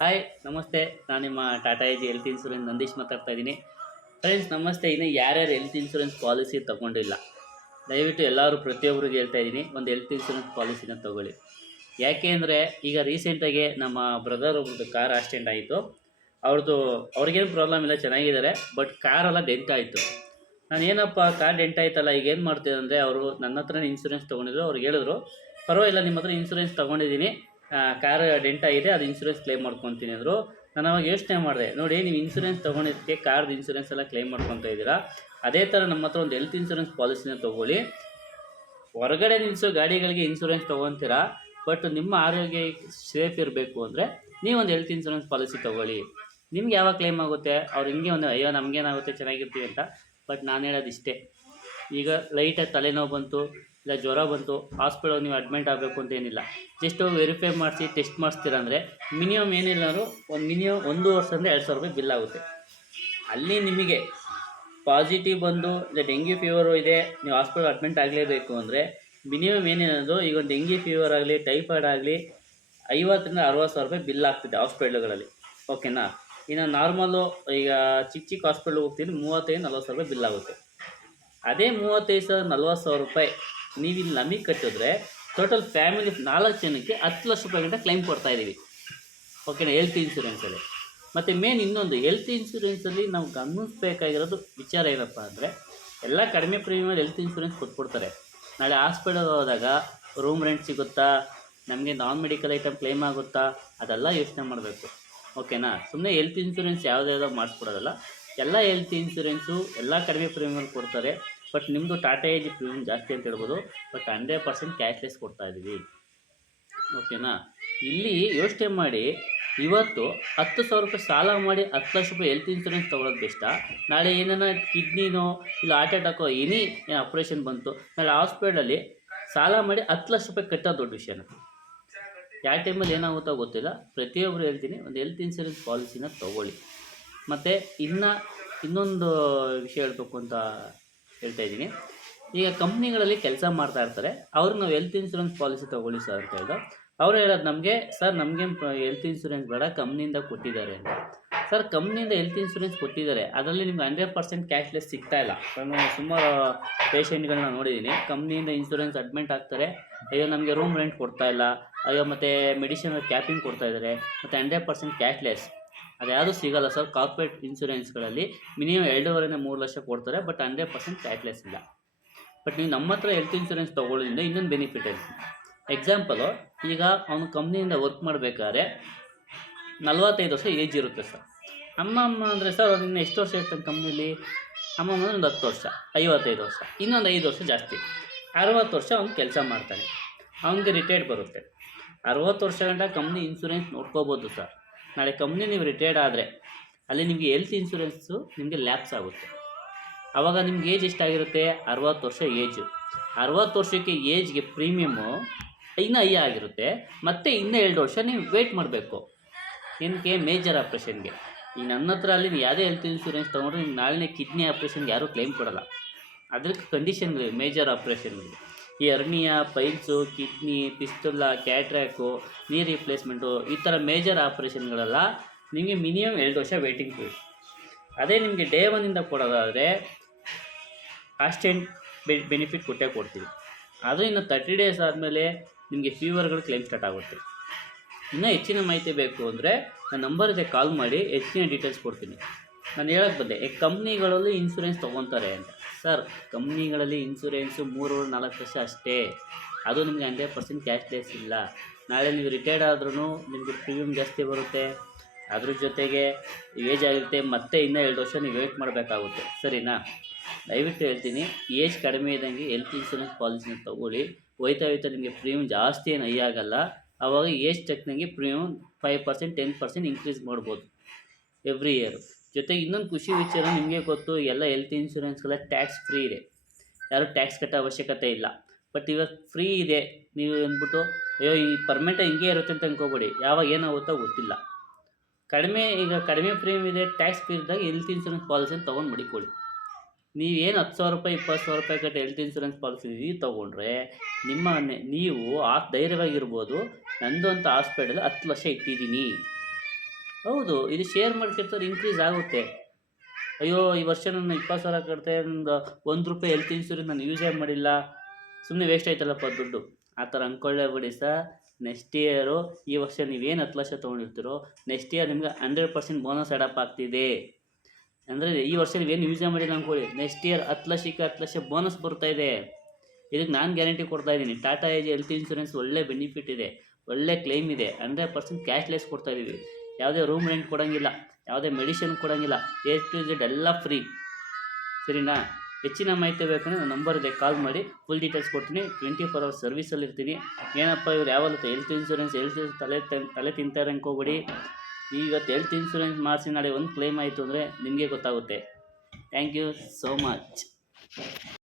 Hi ನಮಸ್ತೆ. ನಾನು ನಿಮ್ಮ ಟಾಟಾ ಏಜಿ ಹೆಲ್ತ್ ಇನ್ಶೂರೆನ್ಸ್ ನಂದೀಶ್ ಮಾತಾಡ್ತಾ ಇದ್ದೀನಿ. ಫ್ರೆಂಡ್ಸ್ ನಮಸ್ತೆ. ಇನ್ನು ಯಾರ್ಯಾರು ಹೆಲ್ತ್ ಇನ್ಶೂರೆನ್ಸ್ ಪಾಲಿಸಿ ತೊಗೊಂಡಿಲ್ಲ, ದಯವಿಟ್ಟು ಎಲ್ಲರೂ ಪ್ರತಿಯೊಬ್ಬರಿಗೆ ಹೇಳ್ತಾ ಇದ್ದೀನಿ, ಒಂದು ಹೆಲ್ತ್ ಇನ್ಶೂರೆನ್ಸ್ ಪಾಲಿಸಿನ ತೊಗೊಳ್ಳಿ. ಯಾಕೆ ಅಂದರೆ ಈಗ ರೀಸೆಂಟಾಗಿ ನಮ್ಮ ಬ್ರದರ್ ಒಬ್ರದ್ದು ಕಾರ್ ಆಕ್ಸಿಡೆಂಟ್ ಆಯಿತು. ಅವ್ರದ್ದು ಅವ್ರಿಗೇನು ಪ್ರಾಬ್ಲಮ್ ಇಲ್ಲ, ಚೆನ್ನಾಗಿದ್ದಾರೆ. ಬಟ್ ಕಾರೆಲ್ಲ ಡೆಂಟ್ ಆಯಿತು. ನಾನು ಏನಪ್ಪ ಕಾರ್ ಡೆಂಟ್ ಆಯ್ತಲ್ಲ, ಈಗ ಏನು ಮಾಡ್ತಿದ್ದೆ ಅಂದರೆ ಅವರು ನನ್ನ ಹತ್ರನೇ ಇನ್ಶೂರೆನ್ಸ್ ತೊಗೊಂಡಿದ್ರು. ಅವ್ರಿಗೆ ಹೇಳಿದ್ರು, ಪರವಾಗಿಲ್ಲ ನಿಮ್ಮ ಹತ್ರ ಇನ್ಶೂರೆನ್ಸ್ ತೊಗೊಂಡಿದ್ದೀನಿ, ಕಾರ್ ಡೆಂಟ್ ಆಗಿದೆ, ಅದು ಇನ್ಶೂರೆನ್ಸ್ ಕ್ಲೇಮ್ ಮಾಡ್ಕೊತೀನಿ ಅಂದರು. ನಾನು ಅವಾಗ ಯೋಚನೆ ಮಾಡಿದೆ, ನೋಡಿ ನೀವು ಇನ್ಶೂರೆನ್ಸ್ ತೊಗೊಂಡಿದ್ದಕ್ಕೆ ಕಾರ್ದು ಇನ್ಶೂರೆನ್ಸ್ ಎಲ್ಲ ಕ್ಲೇಮ್ ಮಾಡ್ಕೊತಾ ಇದ್ದೀರಾ, ಅದೇ ಥರ ನಮ್ಮ ಹತ್ರ ಒಂದು ಹೆಲ್ತ್ ಇನ್ಶೂರೆನ್ಸ್ ಪಾಲಿಸಿನ ತೊಗೊಳ್ಳಿ. ಹೊರಗಡೆ ನಿಲ್ಲಿಸೋ ಗಾಡಿಗಳಿಗೆ ಇನ್ಶೂರೆನ್ಸ್ ತೊಗೊತೀರಾ, ಬಟ್ ನಿಮ್ಮ ಆರೋಗ್ಯ ಸೇಫ್ ಇರಬೇಕು ಅಂದರೆ ನೀವೊಂದು ಹೆಲ್ತ್ ಇನ್ಶೂರೆನ್ಸ್ ಪಾಲಿಸಿ ತೊಗೊಳ್ಳಿ. ನಿಮ್ಗೆ ಯಾವಾಗ ಕ್ಲೇಮ್ ಆಗುತ್ತೆ, ಅವ್ರು ಹಿಂಗೆ ಒಂದು ಅಯ್ಯೋ ನಮಗೇನಾಗುತ್ತೆ ಚೆನ್ನಾಗಿರ್ತೀವಿ ಅಂತ. ಬಟ್ ನಾನು ಹೇಳೋದು ಇಷ್ಟೇ, ಈಗ ಲೈಟಾಗಿ ತಲೆನೋವು ಬಂತು, ಇಲ್ಲ ಜ್ವರ ಬಂತು, ಹಾಸ್ಪಿಟಲ್ ನೀವು ಅಡ್ಮಿಟ್ ಆಗಬೇಕು ಅಂತ ಏನಿಲ್ಲ, ಜಸ್ಟ್ ಹೋಗಿ ವೆರಿಫೈ ಮಾಡಿಸಿ ಟೆಸ್ಟ್ ಮಾಡಿಸ್ತೀರ ಅಂದರೆ ಮಿನಿಮಮ್ ಏನಿಲ್ಲರೂ ಒಂದು ವರ್ಷದಿಂದ 2,000 ರೂಪಾಯಿ ಬಿಲ್ ಆಗುತ್ತೆ. ಅಲ್ಲಿ ನಿಮಗೆ ಪಾಸಿಟಿವ್ ಬಂದು ಇಲ್ಲ ಡೆಂಗ್ಯೂ ಫೀವರು ಇದೆ, ನೀವು ಹಾಸ್ಪಿಟಲ್ ಅಡ್ಮಿಟ್ ಆಗಲೇಬೇಕು ಅಂದರೆ ಮಿನಿಮಮ್ ಏನೇನದು, ಈಗ ಒಂದು ಡೆಂಗ್ಯೂ ಫೀವರ್ ಆಗಲಿ ಟೈಫಾಯ್ಡ್ ಆಗಲಿ 50,000 ರಿಂದ 60,000 ರೂಪಾಯಿ ಬಿಲ್ ಆಗ್ತಿದೆ ಹಾಸ್ಪಿಟ್ಲ್ಗಳಲ್ಲಿ. ಓಕೆನಾ. ಇನ್ನು ನಾರ್ಮಲು ಈಗ ಚಿಕ್ಕ ಹಾಸ್ಪಿಟ್ಲ್ಗೆ ಹೋಗ್ತೀನಿ 35,000-40,000 ರೂಪಾಯಿ ಬಿಲ್ ಆಗುತ್ತೆ. ಅದೇ 35,000-40,000 ರೂಪಾಯಿ ನೀವಿಲ್ಲಿ ನಮಗೆ ಕಟ್ಟಿದ್ರೆ ಟೋಟಲ್ ಫ್ಯಾಮಿಲಿ 4 ಜನಕ್ಕೆ 10 ಲಕ್ಷ ರೂಪಾಯಿ ಗಂಟ ಕ್ಲೈಮ್ ಕೊಡ್ತಾಯಿದ್ದೀವಿ. ಓಕೆನಾ, ಹೆಲ್ತ್ ಇನ್ಶೂರೆನ್ಸಲ್ಲಿ. ಮತ್ತು ಮೇನ್ ಇನ್ನೊಂದು ಹೆಲ್ತ್ ಇನ್ಶೂರೆನ್ಸಲ್ಲಿ ನಾವು ಗಮನಿಸಬೇಕಾಗಿರೋದು ವಿಚಾರ ಏನಪ್ಪ ಅಂದರೆ, ಎಲ್ಲ ಕಡಿಮೆ ಪ್ರೀಮಿಯಮಲ್ಲಿ ಹೆಲ್ತ್ ಇನ್ಶೂರೆನ್ಸ್ ಕೊಟ್ಬಿಡ್ತಾರೆ. ನಾಳೆ ಹಾಸ್ಪಿಟಲ್ ಹೋದಾಗ ರೂಮ್ ರೆಂಟ್ ಸಿಗುತ್ತಾ, ನಮಗೆ ನಾನ್ ಮೆಡಿಕಲ್ ಐಟಮ್ ಕ್ಲೇಮ್ ಆಗುತ್ತಾ, ಅದೆಲ್ಲ ಯೋಚನೆ ಮಾಡಬೇಕು. ಓಕೆನಾ. ಸುಮ್ಮನೆ ಹೆಲ್ತ್ ಇನ್ಶೂರೆನ್ಸ್ ಯಾವುದ್ಯಾವುದೋ ಮಾಡಿಸ್ಕೊಡೋದಲ್ಲ, ಎಲ್ಲ ಹೆಲ್ತ್ ಇನ್ಶೂರೆನ್ಸು ಎಲ್ಲ ಕಡಿಮೆ ಪ್ರೀಮಿಯಮಲ್ಲಿ ಕೊಡ್ತಾರೆ. ಬಟ್ ನಿಮ್ಮದು ಟಾಟಾ ಏಜ್ ಪ್ರೀಮಿಯಮ್ ಜಾಸ್ತಿ ಅಂತ ಹೇಳ್ಬೋದು, ಬಟ್ 100% ಕ್ಯಾಶ್ಲೆಸ್ ಕೊಡ್ತಾಯಿದ್ದೀವಿ. ಓಕೆನಾ. ಇಲ್ಲಿ ಯೋಚನೆ ಮಾಡಿ, ಇವತ್ತು 10,000 ರೂಪಾಯಿ ಸಾಲ ಮಾಡಿ 10 ಲಕ್ಷ ರೂಪಾಯಿ ಹೆಲ್ತ್ ಇನ್ಶೂರೆನ್ಸ್ ತೊಗೊಳೋದು ಬೆಸ್ಟಾ, ನಾಳೆ ಏನಾರ ಕಿಡ್ನಿನೋ ಇಲ್ಲ ಹಾರ್ಟ್ ಅಟ್ಯಾಕೋ ಎನಿ ಆಪ್ರೇಷನ್ ಬಂತು, ನಾಳೆ ಹಾಸ್ಪಿಟಲಲ್ಲಿ ಸಾಲ ಮಾಡಿ 10 ಲಕ್ಷ ರೂಪಾಯಿ ಕಟ್ಟೋದು ದೊಡ್ಡ ವಿಷಯನ. ಯಾವ ಟೈಮಲ್ಲಿ ಏನಾಗುತ್ತೋ ಗೊತ್ತಿಲ್ಲ. ಪ್ರತಿಯೊಬ್ಬರು ಹೇಳ್ತೀನಿ, ಒಂದು ಹೆಲ್ತ್ ಇನ್ಶೂರೆನ್ಸ್ ಪಾಲಿಸಿನ ತೊಗೊಳ್ಳಿ. ಮತ್ತು ಇನ್ನೊಂದು ವಿಷಯ ಹೇಳ್ಬೇಕು ಅಂತ ಹೇಳ್ತಾ ಇದ್ದೀನಿ. ಈಗ ಕಂಪ್ನಿಗಳಲ್ಲಿ ಕೆಲಸ ಮಾಡ್ತಾ ಇರ್ತಾರೆ, ಅವ್ರಿಗೆ ನಾವು ಹೆಲ್ತ್ ಇನ್ಶೂರೆನ್ಸ್ ಪಾಲಿಸಿ ತೊಗೊಳ್ಳಿ ಸರ್ ಅಂತ ಹೇಳಿದ್ರೆ, ಅವ್ರು ಹೇಳೋದು ನಮಗೆ, ಸರ್ ನಮಗೇನು ಹೆಲ್ತ್ ಇನ್ಶೂರೆನ್ಸ್ ಬೇಡ, ಕಂಪ್ನಿಯಿಂದ ಕೊಟ್ಟಿದ್ದಾರೆ ಅಂತ. ಸರ್ ಕಂಪ್ನಿಯಿಂದ ಹೆಲ್ತ್ ಇನ್ಶೂರೆನ್ಸ್ ಕೊಟ್ಟಿದ್ದಾರೆ, ಅದರಲ್ಲಿ ನಿಮ್ಗೆ 100% ಕ್ಯಾಶ್ಲೆಸ್ ಸಿಗ್ತಾ ಇಲ್ಲ. ನಾನು ಸುಮಾರು ಪೇಷೆಂಟ್ಗಳನ್ನ ನೋಡಿದ್ದೀನಿ, ಕಂಪ್ನಿಯಿಂದ ಇನ್ಶೂರೆನ್ಸ್ ಅಡ್ಮಿಟ್ ಆಗ್ತಾರೆ, ಅಯ್ಯೋ ನಮಗೆ ರೂಮ್ ರೆಂಟ್ ಕೊಡ್ತಾ ಇಲ್ಲ, ಅಯ್ಯೋ ಮತ್ತು ಮೆಡಿಸಿನ್ ಕ್ಯಾಪಿಂಗ್ ಕೊಡ್ತಾ ಇದ್ದಾರೆ, ಮತ್ತು 100% ಕ್ಯಾಶ್ಲೆಸ್. ಅದು ಯಾವುದೂ ಸಿಗೋಲ್ಲ ಸರ್. ಕಾರ್ಪೊರೇಟ್ ಇನ್ಶೂರೆನ್ಸ್ಗಳಲ್ಲಿ ಮಿನಿಮಮ್ 2.5-3 ಲಕ್ಷ ಕೊಡ್ತಾರೆ, ಬಟ್ 100% ಕ್ಯಾಶ್ಲೆಸ್ ಇಲ್ಲ. ಬಟ್ ನೀವು ನಮ್ಮ ಹತ್ರ ಹೆಲ್ತ್ ಇನ್ಶೂರೆನ್ಸ್ ತೊಗೊಳ್ಳೋದ್ರಿಂದ ಇನ್ನೊಂದು ಬೆನಿಫಿಟ್ ಇದೆ. ಎಕ್ಸಾಂಪಲು, ಈಗ ಅವನು ಕಂಪ್ನಿಯಿಂದ ವರ್ಕ್ ಮಾಡಬೇಕಾದ್ರೆ 45 ವರ್ಷ ಏಜ್ ಇರುತ್ತೆ ಸರ್. ಅಮ್ಮ ಅಂದರೆ ಸರ್ ಅವ್ರು ಇನ್ನು ಎಷ್ಟು ವರ್ಷ ಇರ್ತಾನೆ ಕಂಪ್ನೀಲಿ, ಅಮ್ಮಮ್ಮ ಅಂದರೆ ಒಂದು 10 ವರ್ಷ, 55 ವರ್ಷ, ಇನ್ನೊಂದು 5 ವರ್ಷ ಜಾಸ್ತಿ, 60 ವರ್ಷ ಅವ್ನು ಕೆಲಸ ಮಾಡ್ತಾನೆ, ಅವನಿಗೆ ರಿಟೈರ್ಡ್ ಬರುತ್ತೆ. 60 ವರ್ಷ ಗಂಟ ಕಂಪ್ನಿ ಇನ್ಶೂರೆನ್ಸ್ ನೋಡ್ಕೋಬೋದು ಸರ್. ನಾಳೆ ಕಂಪ್ನಿ ನೀವು ರಿಟೈರ್ಡ್ ಆದರೆ ಅಲ್ಲಿ ನಿಮಗೆ ಹೆಲ್ತ್ ಇನ್ಶೂರೆನ್ಸು ನಿಮಗೆ ಲ್ಯಾಪ್ಸ್ ಆಗುತ್ತೆ. ಆವಾಗ ನಿಮ್ಗೆ ಏಜ್ ಎಷ್ಟಾಗಿರುತ್ತೆ, 60 ವರ್ಷ ಏಜು. 60 ವರ್ಷಕ್ಕೆ ಏಜ್ಗೆ ಪ್ರೀಮಿಯಮ್ಮು ಇನ್ನೂ ಹೈ ಆಗಿರುತ್ತೆ. ಮತ್ತು ಇನ್ನೂ 2 ವರ್ಷ ನೀವು ವೆಯ್ಟ್ ಮಾಡಬೇಕು. ಏನಕ್ಕೆ, ಮೇಜರ್ ಆಪ್ರೇಷನ್ಗೆ. ಈಗ ನನ್ನ ಹತ್ರ ಅಲ್ಲಿ ನೀವು ಯಾವುದೇ ಹೆಲ್ತ್ ಇನ್ಶೂರೆನ್ಸ್ ತೊಗೊಂಡ್ರೆ ನಿಮ್ಗೆ ನಾಳೆ ಕಿಡ್ನಿ ಆಪ್ರೇಷನ್ಗೆ ಯಾರೂ ಕ್ಲೈಮ್ ಕೊಡೋಲ್ಲ. ಅದಕ್ಕೆ ಕಂಡೀಷನ್ಗಳು ಮೇಜರ್ ಆಪ್ರೇಷನ್ಗಳು, ಈ ಹರ್ನಿಯಾ, ಪೈಲ್ಸು, ಕಿಡ್ನಿ, ಪಿಸ್ತುಲ, ಕ್ಯಾಟ್ರ್ಯಾಕು, ನೀ ರಿಪ್ಲೇಸ್ಮೆಂಟು, ಈ ಥರ ಮೇಜರ್ ಆಪ್ರೇಷನ್ಗಳೆಲ್ಲ ನಿಮಗೆ ಮಿನಿಮಮ್ 2 ವರ್ಷ ವೆಯ್ಟಿಂಗ್ ಪೀರಿಯಡ್. ಅದೇ ನಿಮಗೆ ಡೇ 1 ಕೊಡೋದಾದರೆ ಆಕ್ಸಿಡೆಂಟ್ ಬೆನಿಫಿಟ್ ಕೊಟ್ಟೇ ಕೊಡ್ತೀವಿ. ಆದರೆ ಇನ್ನು 30 ಡೇಸ್ ಆದಮೇಲೆ ನಿಮಗೆ ಫೀವರ್ಗಳು ಕ್ಲೈಮ್ ಸ್ಟಾರ್ಟ್ ಆಗುತ್ತೆ. ಇನ್ನೂ ಹೆಚ್ಚಿನ ಮಾಹಿತಿ ಬೇಕು ಅಂದರೆ ನನ್ನ ನಂಬರ್ಗೆ ಕಾಲ್ ಮಾಡಿ ಹೆಚ್ಚಿನ ಡೀಟೇಲ್ಸ್ ಕೊಡ್ತೀನಿ. ನಾನು ಹೇಳೋಕ್ಕೆ ಬಂದೆ, ಕಂಪ್ನಿಗಳಲ್ಲಿ ಇನ್ಶೂರೆನ್ಸ್ ತೊಗೊತಾರೆ ಅಂತ. ಸರ್ ಕಂಪ್ನಿಗಳಲ್ಲಿ ಇನ್ಶೂರೆನ್ಸು 3-4 ವರ್ಷ ಅಷ್ಟೇ, ಅದು ನಿಮಗೆ 100% ಕ್ಯಾಶ್ಲೆಸ್ ಇಲ್ಲ. ನಾಳೆ ನೀವು ರಿಟೈರ್ಡ್ ಆದ್ರೂ ನಿಮಗೆ ಪ್ರೀಮಿಯಮ್ ಜಾಸ್ತಿ ಬರುತ್ತೆ, ಅದ್ರ ಜೊತೆಗೆ ಏಜ್ ಆಗುತ್ತೆ, ಮತ್ತೆ ಇನ್ನೂ 2 ವರ್ಷ ನೀವು ವೆಯ್ಟ್ ಮಾಡಬೇಕಾಗುತ್ತೆ. ಸರಿನಾ. ದಯವಿಟ್ಟು ಹೇಳ್ತೀನಿ, ಏಜ್ ಕಡಿಮೆ ಇದ್ದಂಗೆ ಹೆಲ್ತ್ ಇನ್ಶೂರೆನ್ಸ್ ಪಾಲಿಸಿನ ತೊಗೊಳ್ಳಿ. ಹೋಯ್ತಾ ನಿಮಗೆ ಪ್ರೀಮಿಯಮ್ ಜಾಸ್ತಿ ಏನು ಹೈ ಆಗಲ್ಲ. ಆವಾಗ ಏಜ್ ತಕ್ಕಂಗೆ ಪ್ರೀಮಿಯಮ್ 5% 10% ಇನ್ಕ್ರೀಸ್ ಮಾಡ್ಬೋದು ಎವ್ರಿ ಇಯರು. ಜೊತೆಗೆ ಇನ್ನೊಂದು ಖುಷಿ ವಿಚಾರ, ನಿಮಗೆ ಗೊತ್ತು ಎಲ್ಲ ಹೆಲ್ತ್ ಇನ್ಶೂರೆನ್ಸ್ಗೆಲ್ಲ ಟ್ಯಾಕ್ಸ್ ಫ್ರೀ ಇದೆ, ಯಾರೂ ಟ್ಯಾಕ್ಸ್ ಕಟ್ಟೋ ಅವಶ್ಯಕತೆ ಇಲ್ಲ. ಬಟ್ ಇವಾಗ ಫ್ರೀ ಇದೆ, ನೀವು ಅಂದ್ಬಿಟ್ಟು ಅಯ್ಯೋ ಈ ಪರ್ಮನೆಂಟಾಗಿ ಹಿಂಗೆ ಇರುತ್ತೆ ಅಂತ ಅಂದ್ಕೋಬೇಡಿ, ಯಾವಾಗ ಏನಾಗುತ್ತೋ ಗೊತ್ತಿಲ್ಲ. ಕಡಿಮೆ ಪ್ರೀಮಿಯಮ್ ಇದೆ, ಟ್ಯಾಕ್ಸ್ ಫ್ರೀ ಇದ್ದಾಗ ಹೆಲ್ತ್ ಇನ್ಶೂರೆನ್ಸ್ ಪಾಲಿಸಿನ ತೊಗೊಂಡು ಮಡಿಕೊಳ್ಳಿ. ನೀವೇನು 10,000 ರೂಪಾಯಿ 20,000 ರೂಪಾಯಿ ಕಟ್ಟಿ ಹೆಲ್ತ್ ಇನ್ಶೂರೆನ್ಸ್ ಪಾಲಿಸಿ ತೊಗೊಂಡ್ರೆ ನೀವು ಧೈರ್ಯವಾಗಿರ್ಬೋದು, ನಂದು ಅಂತ ಹಾಸ್ಪಿಟಲ್ 10 ಲಕ್ಷ ಇಟ್ಟಿದ್ದೀನಿ, ಹೌದು, ಇದು ಶೇರ್ ಮಾರ್ಕೆಟ್ ಇನ್ಕ್ರೀಸ್ ಆಗುತ್ತೆ. ಅಯ್ಯೋ ಈ ವರ್ಷ ನಾನು 20,000 ಕಟ್ಟಿದೆ, ನಂದು ₹1 ಹೆಲ್ತ್ ಇನ್ಶೂರೆನ್ಸ್ ನಾನು ಯೂಸೇ ಮಾಡಿಲ್ಲ, ಸುಮ್ಮನೆ ವೇಸ್ಟ್ ಆಯ್ತಲ್ಲಪ್ಪ ದುಡ್ಡು. ಆ ಥರ ಅಂದ್ಕೊಳ್ಳೇಬೇಡಿ ಸರ್. ನೆಕ್ಸ್ಟ್ ಇಯರು, ಈ ವರ್ಷ ನೀವೇನು 10 ಲಕ್ಷ ತೊಗೊಂಡಿರ್ತೀರೋ ನೆಕ್ಸ್ಟ್ ಇಯರ್ ನಿಮ್ಗೆ 100% ಬೋನಸ್ ಆ್ಯಡಪ್ ಆಗ್ತಿದೆ. ಅಂದರೆ ಈ ವರ್ಷ ನೀವೇನು ಯೂಸೇ ಮಾಡಿಲ್ಲ ಅಂದ್ಕೊಳ್ಳಿ, ನೆಕ್ಸ್ಟ್ ಇಯರ್ 10 ಲಕ್ಷಕ್ಕೆ 10 ಲಕ್ಷ ಬೋನಸ್ ಬರ್ತಾ ಇದೆ. ಇದಕ್ಕೆ ನಾನು ಗ್ಯಾರಂಟಿ ಕೊಡ್ತಾ ಇದ್ದೀನಿ. ಟಾಟಾ ಏಜ್ ಹೆಲ್ತ್ ಇನ್ಶೂರೆನ್ಸ್ ಒಳ್ಳೆ ಬೆನಿಫಿಟ್ ಇದೆ, ಒಳ್ಳೆ ಕ್ಲೈಮ್ ಇದೆ. 100% ಕ್ಯಾಶ್ಲೆಸ್ ಕೊಡ್ತಾ ಇದ್ದೀವಿ. ಯಾವುದೇ ರೂಮ್ ರೆಂಟ್ ಕೊಡೋಂಗಿಲ್ಲ, ಯಾವುದೇ ಮೆಡಿಷನ್ ಕೊಡೋಂಗಿಲ್ಲ, A to Z ಎಲ್ಲ ಫ್ರೀ. ಸರಿನಾ? ಹೆಚ್ಚಿನ ಮಾಹಿತಿ ಬೇಕಂದರೆ ನನ್ನ ನಂಬರ್ ಇದೆ, ಕಾಲ್ ಮಾಡಿ, ಫುಲ್ ಡೀಟೇಲ್ಸ್ ಕೊಡ್ತೀನಿ. 24 ಅವರ್ಸ್ ಸರ್ವಿಸಲ್ಲಿ ಇರ್ತೀನಿ. ಏನಪ್ಪ ಇವ್ರು ಯಾವತ್ತು ಹೆಲ್ತ್ ಇನ್ಶೂರೆನ್ಸ್ ತಲೆ ತಿಂತಾರೆ ಅನ್ಕೋಬೇಡಿ. ಇವತ್ತು ಹೆಲ್ತ್ ಇನ್ಶೂರೆನ್ಸ್ ಮಾಡಿಸಿ ನಾಳೆ ಒಂದು ಕ್ಲೈಮ್ ಆಯಿತು ಅಂದರೆ ನಿಮಗೆ ಗೊತ್ತಾಗುತ್ತೆ. Thank you so much.